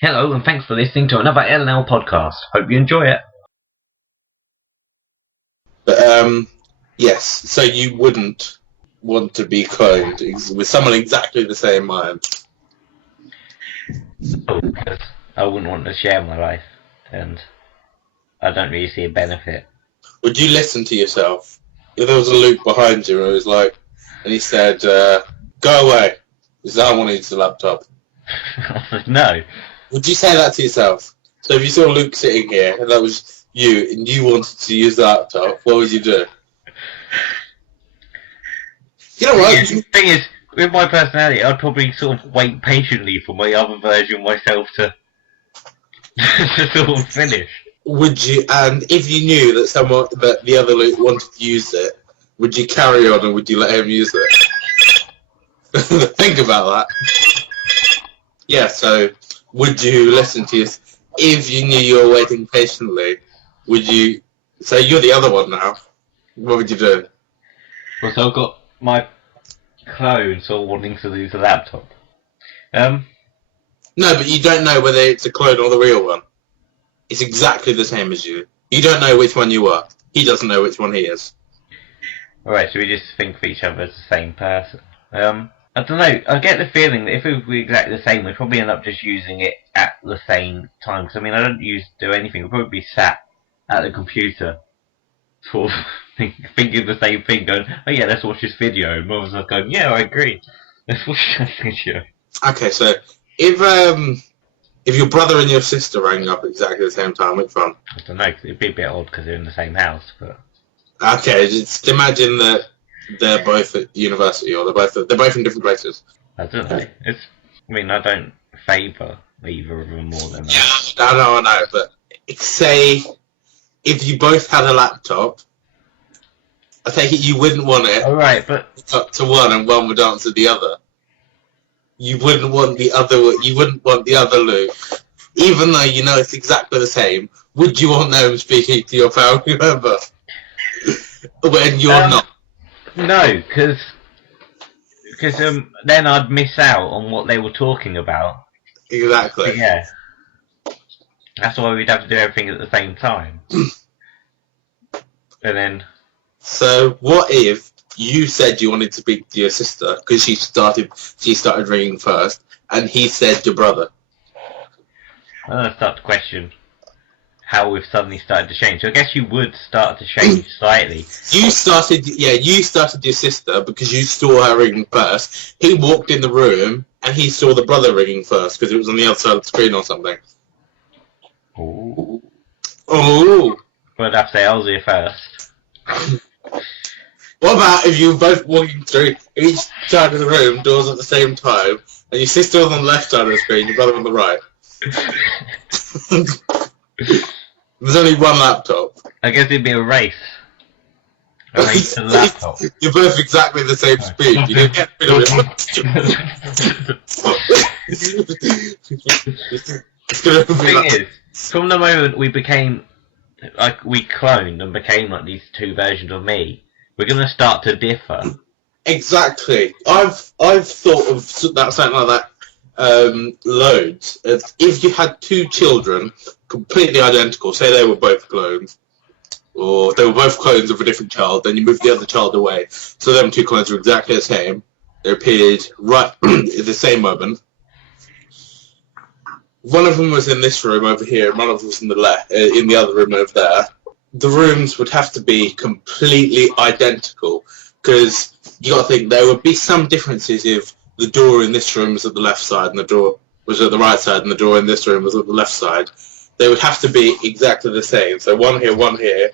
Hello, and thanks for listening to another LNL Podcast. Hope you enjoy it. But, yes, so you wouldn't want to be cloned with someone exactly the same mind? Oh, because I wouldn't want to share my life, and I don't really see a benefit. Would you listen to yourself? If there was a Luke behind you and it was like, and he said, go away, because I want to use the laptop. No. Would you say that to yourself? So if you saw Luke sitting here, and that was you, and you wanted to use the laptop, what would you do? You know what? The thing is, with my personality, I'd probably sort of wait patiently for my other version of myself to sort of finish. Would you, and if you knew that the other Luke wanted to use it, would you carry on and would you let him use it? Think about that. Yeah, so would you listen to if you knew you were waiting patiently, would you, so you're the other one now, what would you do? Well, so I've got my clone sort of wanting to use the laptop. No, but you don't know whether it's a clone or the real one. It's exactly the same as you. You don't know which one you are. He doesn't know which one he is. Alright, so we just think of each other as the same person. I don't know, I get the feeling that if we were exactly the same, we'd probably end up just using it at the same time. Because, I mean, I don't do anything. We'd probably be sat at the computer, sort of thinking the same thing, going, oh yeah, let's watch this video. And one of us going, yeah, I agree. Let's watch that video. Okay, so if your brother and your sister rang up exactly the same time, which one? I don't know, 'cause it'd be a bit odd because they're in the same house, but... Okay, just imagine that they're both at university, or they're both in different places. I don't know. I don't favour either of them more than that. I know, but say if you both had a laptop, I take it you wouldn't want it. Alright, but up to one and one would answer the other. You wouldn't want the other Luke, even though you know it's exactly the same. Would you want them speaking to your family member when you're not? No, because then I'd miss out on what they were talking about. Exactly. But yeah. That's why we'd have to do everything at the same time. And then... So, what if you said you wanted to speak to your sister, because she started ringing first, and he said your brother? I'm going to start to question how we've suddenly started to change. So I guess you would start to change slightly. You started your sister because you saw her ringing first. He walked in the room and he saw the brother ringing first because it was on the other side of the screen or something. Ooh. Oh. Well, I'd have to say I was here first. What about if you were both walking through each side of the room, doors at the same time, and your sister was on the left side of the screen, your brother on the right? There's only one laptop. I guess it'd be a race. A race to the laptop. You're both exactly the same speed. You don't get rid of it. The thing is, from the moment we became, we cloned and became like these two versions of me, we're going to start to differ. Exactly. I've thought of something like that loads. If you had two children completely identical, say they were both clones, or they were both clones of a different child, then you move the other child away. So them two clones were exactly the same. They appeared right at the same moment. One of them was in this room over here, and one of them was in the other room over there. The rooms would have to be completely identical, because you got to think there would be some differences if the door in this room was at the left side and the door was at the right side, and the door in this room was at the left side. They would have to be exactly the same. So one here.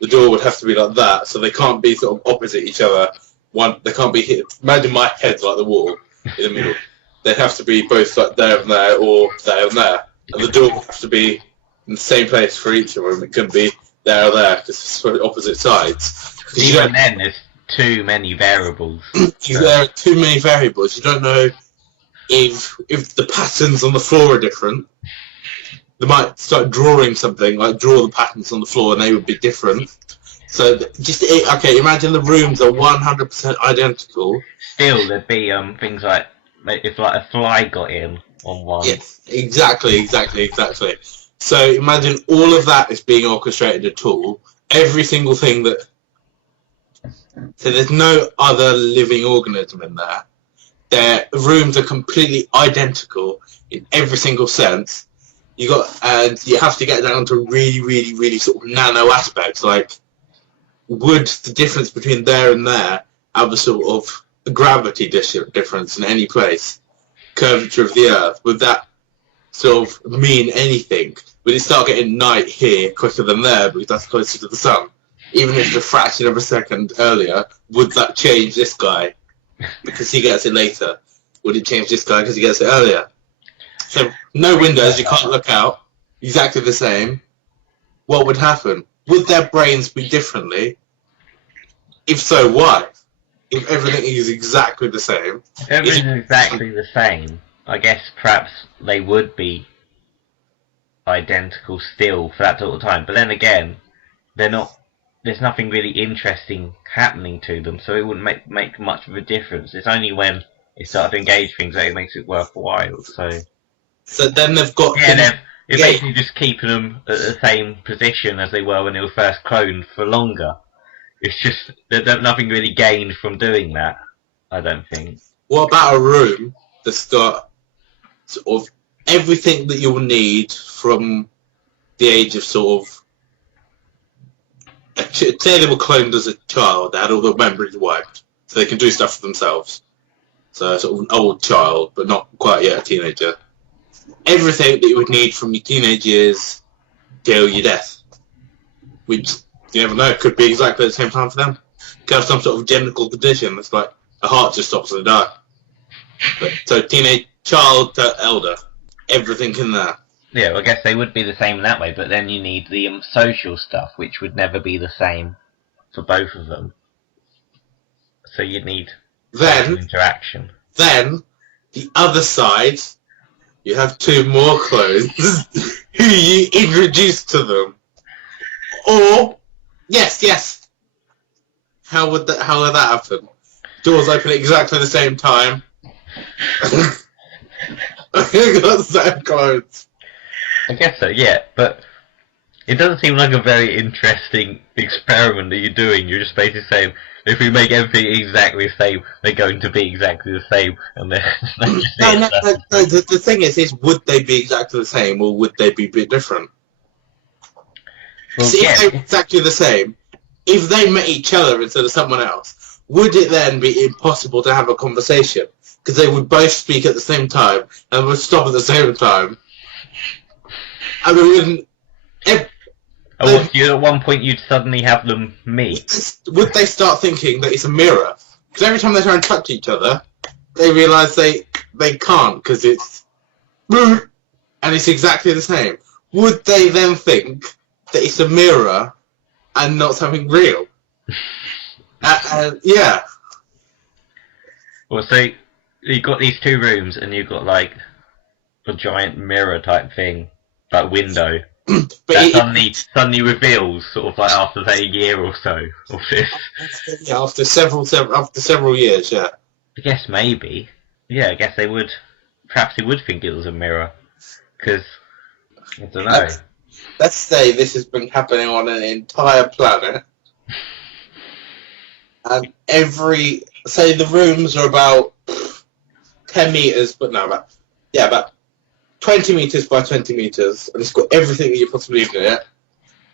The door would have to be like that, so they can't be sort of opposite each other. They can't be hit. Imagine my head's like the wall in the middle. They'd have to be both like there and there, or there and there. And the door would have to be in the same place for each of them. It couldn't be there or there, because it's for opposite sides. Even then, there's too many variables. There are too many variables. You don't know if the patterns on the floor are different. They might start drawing something, like draw the patterns on the floor, and they would be different. So, imagine the rooms are 100% identical. Still, there'd be things like, if like a fly got in, on one. Yes, exactly. So imagine all of that is being orchestrated at all. Every single thing that... So there's no other living organism in there. Their rooms are completely identical in every single sense. And you have to get down to really, really, really sort of nano aspects. Like, would the difference between there and there have a sort of gravity difference in any place? Curvature of the Earth, would that sort of mean anything? Would it start getting night here quicker than there because that's closer to the sun? Even if it's a fraction of a second earlier, would that change this guy because he gets it later? Would it change this guy because he gets it earlier? So no windows, you can't look out, exactly the same. What would happen? Would their brains be differently? If so, why? If everything is exactly the same. If everything's exactly the same, I guess perhaps they would be identical still for that sort of time. But then again, they're not. There's nothing really interesting happening to them, so it wouldn't make much of a difference. It's only when they start to engage things that it makes it worthwhile. So then they've got... Yeah, you're basically just keeping them at the same position as they were when they were first cloned for longer. It's just there's nothing really gained from doing that, I don't think. What about a room that's got sort of everything that you'll need from the age of sort of... Say they were cloned as a child, they had all the memories wiped, so they can do stuff for themselves. So sort of an old child, but not quite yet a teenager. Everything that you would need from your teenage years till your death. Which, you never know, could be exactly at the same time for them. Could have some sort of genital condition that's like a heart just stops and they die. So teenage, child to elder, everything in there. Yeah, well, I guess they would be the same in that way, but then you need the social stuff, which would never be the same for both of them. So you'd need interaction. Then, the other side, you have two more clones who you introduce to them. Or, yes. How would that happen? Doors open at exactly the same time. Got the same clothes. I guess so, yeah, but it doesn't seem like a very interesting experiment that you're doing. You're just basically saying, if we make everything exactly the same, they're going to be exactly the same, and then No, the thing is, would they be exactly the same, or would they be a bit different? Well, See, if they're exactly the same, if they met each other instead of someone else, would it then be impossible to have a conversation? Because they would both speak at the same time, and would stop at the same time. I mean, at one point you'd suddenly have them meet. Would they start thinking that it's a mirror? Because every time they try and touch each other, they realise they can't, because it's... and it's exactly the same. Would they then think that it's a mirror and not something real? Yeah. Well, so you've got these two rooms, and you've got, like, a giant mirror type thing, like window, but that suddenly reveals, sort of like after, say, a year or so of this. Yeah, after several years, yeah. I guess maybe. Yeah, I guess they would. Perhaps they would think it was a mirror, because I don't know. Let's say this has been happening on an entire planet, and say the rooms are about 10 meters, but no, about 20 meters by 20 meters, and it's got everything that you possibly need in it.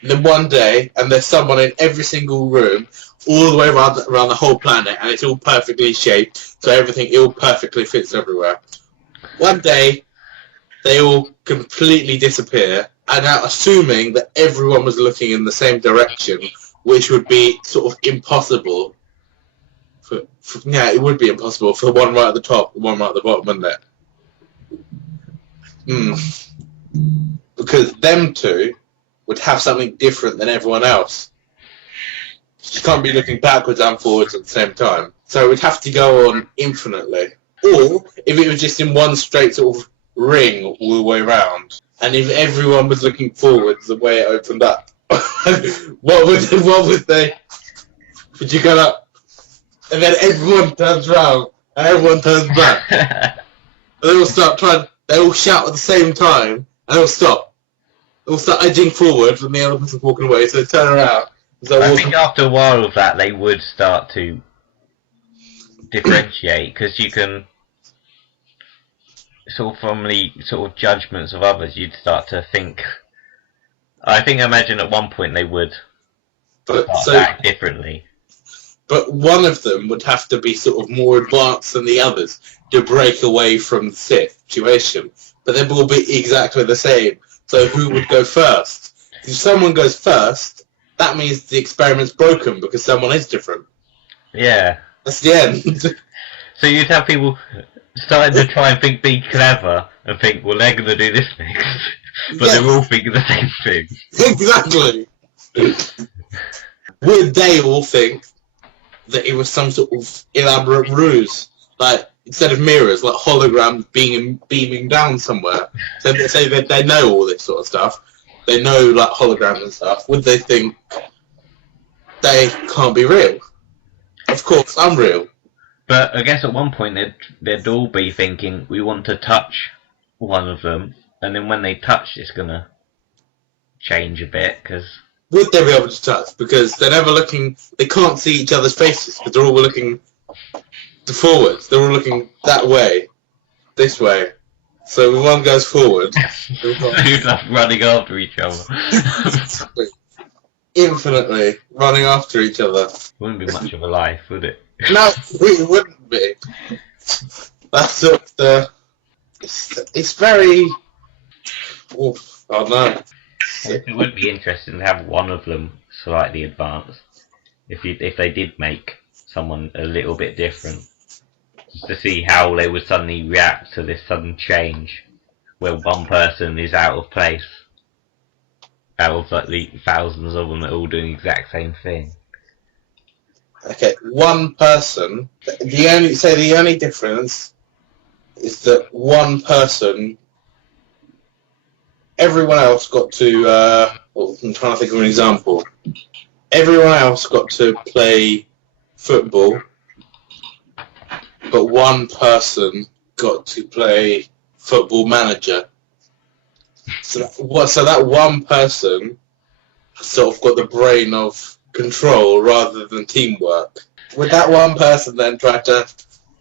And then one day, and there's someone in every single room, all the way around the whole planet, and it's all perfectly shaped, so it all perfectly fits everywhere. One day, they all completely disappear, and now assuming that everyone was looking in the same direction, which would be sort of impossible. It would be impossible for the one right at the top, the one right at the bottom, wouldn't it? Because them two would have something different than everyone else. You can't be looking backwards and forwards at the same time. So it would have to go on infinitely. Or if it was just in one straight sort of ring all the way around, and if everyone was looking forwards the way it opened up, what would they? Would you go up, and then everyone turns round and everyone turns back, and they all start trying. they all shout at the same time, and they'll stop. They'll start edging forward when the other person's walking away, so they turn around. I think after a while of that, they would start to differentiate, because you can sort of from the sort of judgments of others, you'd start to think. Imagine at one point they would act differently. But one of them would have to be sort of more advanced than the others to break away from the situation. But they will be exactly the same. So who would go first? If someone goes first, that means the experiment's broken because someone is different. Yeah. That's the end. So you'd have people starting to try and be clever and think, well, they're going to do this next. But they're all thinking the same thing. Exactly. Would they all think that it was some sort of elaborate ruse? Like, instead of mirrors, like holograms beaming down somewhere. So they say that they know all this sort of stuff. They know, like, holograms and stuff. Would they think they can't be real? Of course, I'm real. But I guess at one point they'd all be thinking, we want to touch one of them. And then when they touch, it's going to change a bit, because... Would they be able to touch? Because they're never looking... They can't see each other's faces, because they're all looking forwards. They're all looking that way. This way. So when one goes forward... You're like running after each other. Infinitely running after each other. Wouldn't be much of a life, would it? No, it wouldn't be. That's sort of the... It's very... Oof, I don't know. It would be interesting to have one of them slightly advanced. If they did make someone a little bit different. Just to see how they would suddenly react to this sudden change. Where one person is out of place. Out of like the thousands of them that are all doing the exact same thing. Okay, one person. The only difference is that one person. Everyone else got to. I'm trying to think of an example. Everyone else got to play football, but one person got to play Football Manager. So that one person sort of got the brain of control rather than teamwork. Would that one person then try to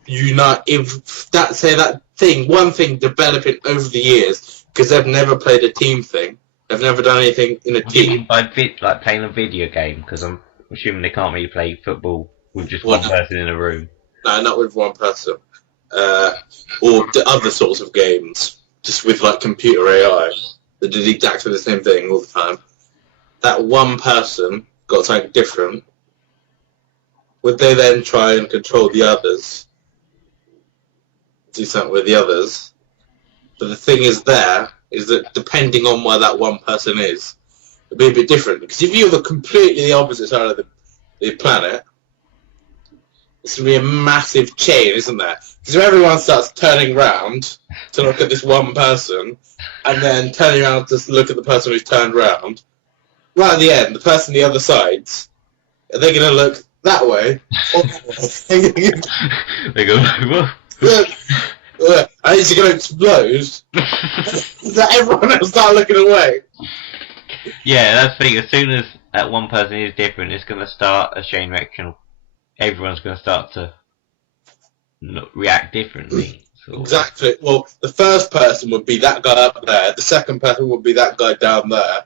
unite? If that one thing developing over the years, because they've never played a team thing, they've never done anything in a team. By like playing a video game, because I'm assuming they can't really play football with just one person in a room. No, not with one person. Or other sorts of games, just with like computer AI that did exactly the same thing all the time. That one person got something different. Would they then try and control the others? Do something with the others? But the thing is that depending on where that one person is, it'll be a bit different. Because if you're completely the opposite side of the planet, it's going to be a massive chain, isn't there? Because if everyone starts turning round to look at this one person, and then turning around to look at the person who's turned round, right at the end, the person on the other side, are they going to look that way? Or that way? They go, what? And it's going to explode. That everyone will start looking away. Yeah, that's the thing. As soon as that one person is different, it's going to start a chain reaction. Everyone's going to start to react differently. Exactly. Well, the first person would be that guy up there. The second person would be that guy down there.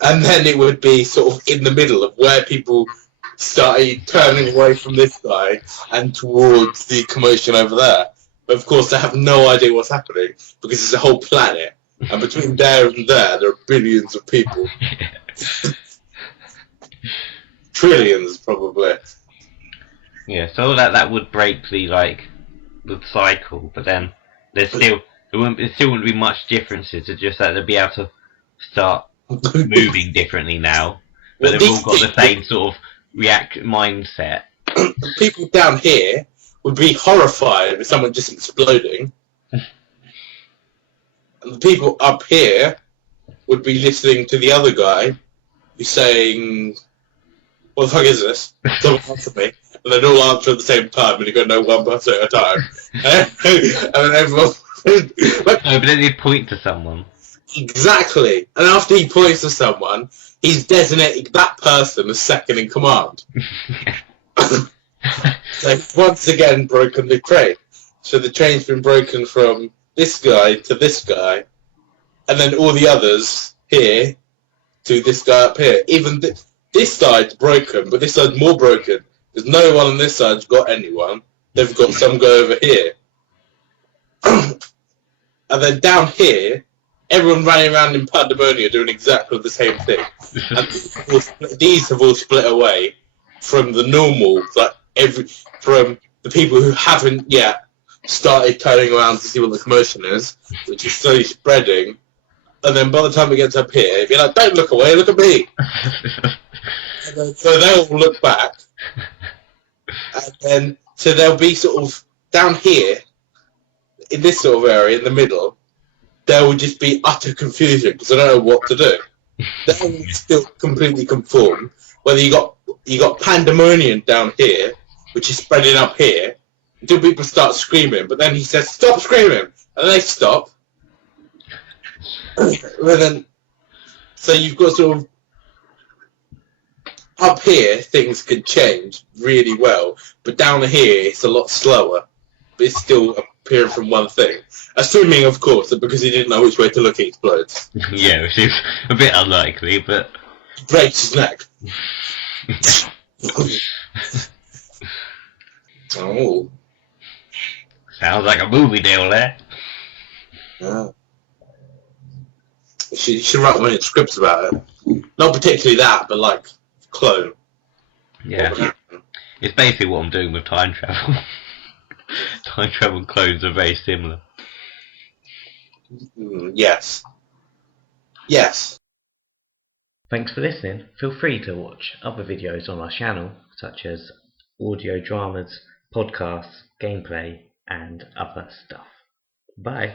And then it would be sort of in the middle of where people started turning away from this guy and towards the commotion over there. But of course, they have no idea what's happening because it's a whole planet. And between there and there are billions of people. Trillions, probably. Yeah, so that would break the cycle, but then there still wouldn't be much differences. It's just that they'd be able to start moving differently now, but they've all got the same sort of mindset. The people down here would be horrified with someone just exploding, and the people up here would be listening to the other guy who's saying, "What the fuck is this? Don't answer me." And they'd all answer at the same time, and you go, no, one person at a time. And then everyone Like, No, but then he'd point to someone. exactly. And after he points to someone, he's designating that person as second in command. So once again broken the train. So the train's been broken from this guy to this guy, and then all the others here to this guy up here. Even this side's broken, but this side's more broken. There's no one on this side's got anyone. They've got some guy over here. And then down here, everyone running around in pandemonium doing exactly the same thing. And these have all split away from the normal, from the people who haven't yet started turning around to see what the commotion is, which is slowly spreading. And then by the time it gets up here, it'd be like, don't look away, look at me. And then, so they'll look back. And then, so they'll be sort of down here, in this sort of area, in the middle, there will just be utter confusion because I don't know what to do. They will still completely conform. Whether you got pandemonium down here, which is spreading up here, until people start screaming. But then he says, "Stop screaming," and they stop. Well, then, so you've got sort of up here things could change really well, but down here it's a lot slower. But it's still appearing from one thing. Assuming, of course, that because he didn't know which way to look, he explodes. Yeah, which is a bit unlikely, but... Breaks his neck. Oh. Sounds like a movie deal there. Yeah. You should write one in scripts about it. Not particularly that, but like clone. Yeah. It's basically what I'm doing with time travel. Time travel and clones are very similar. Yes. Yes. Thanks for listening. Feel free to watch other videos on our channel, such as audio dramas, podcasts, gameplay, and other stuff. Bye.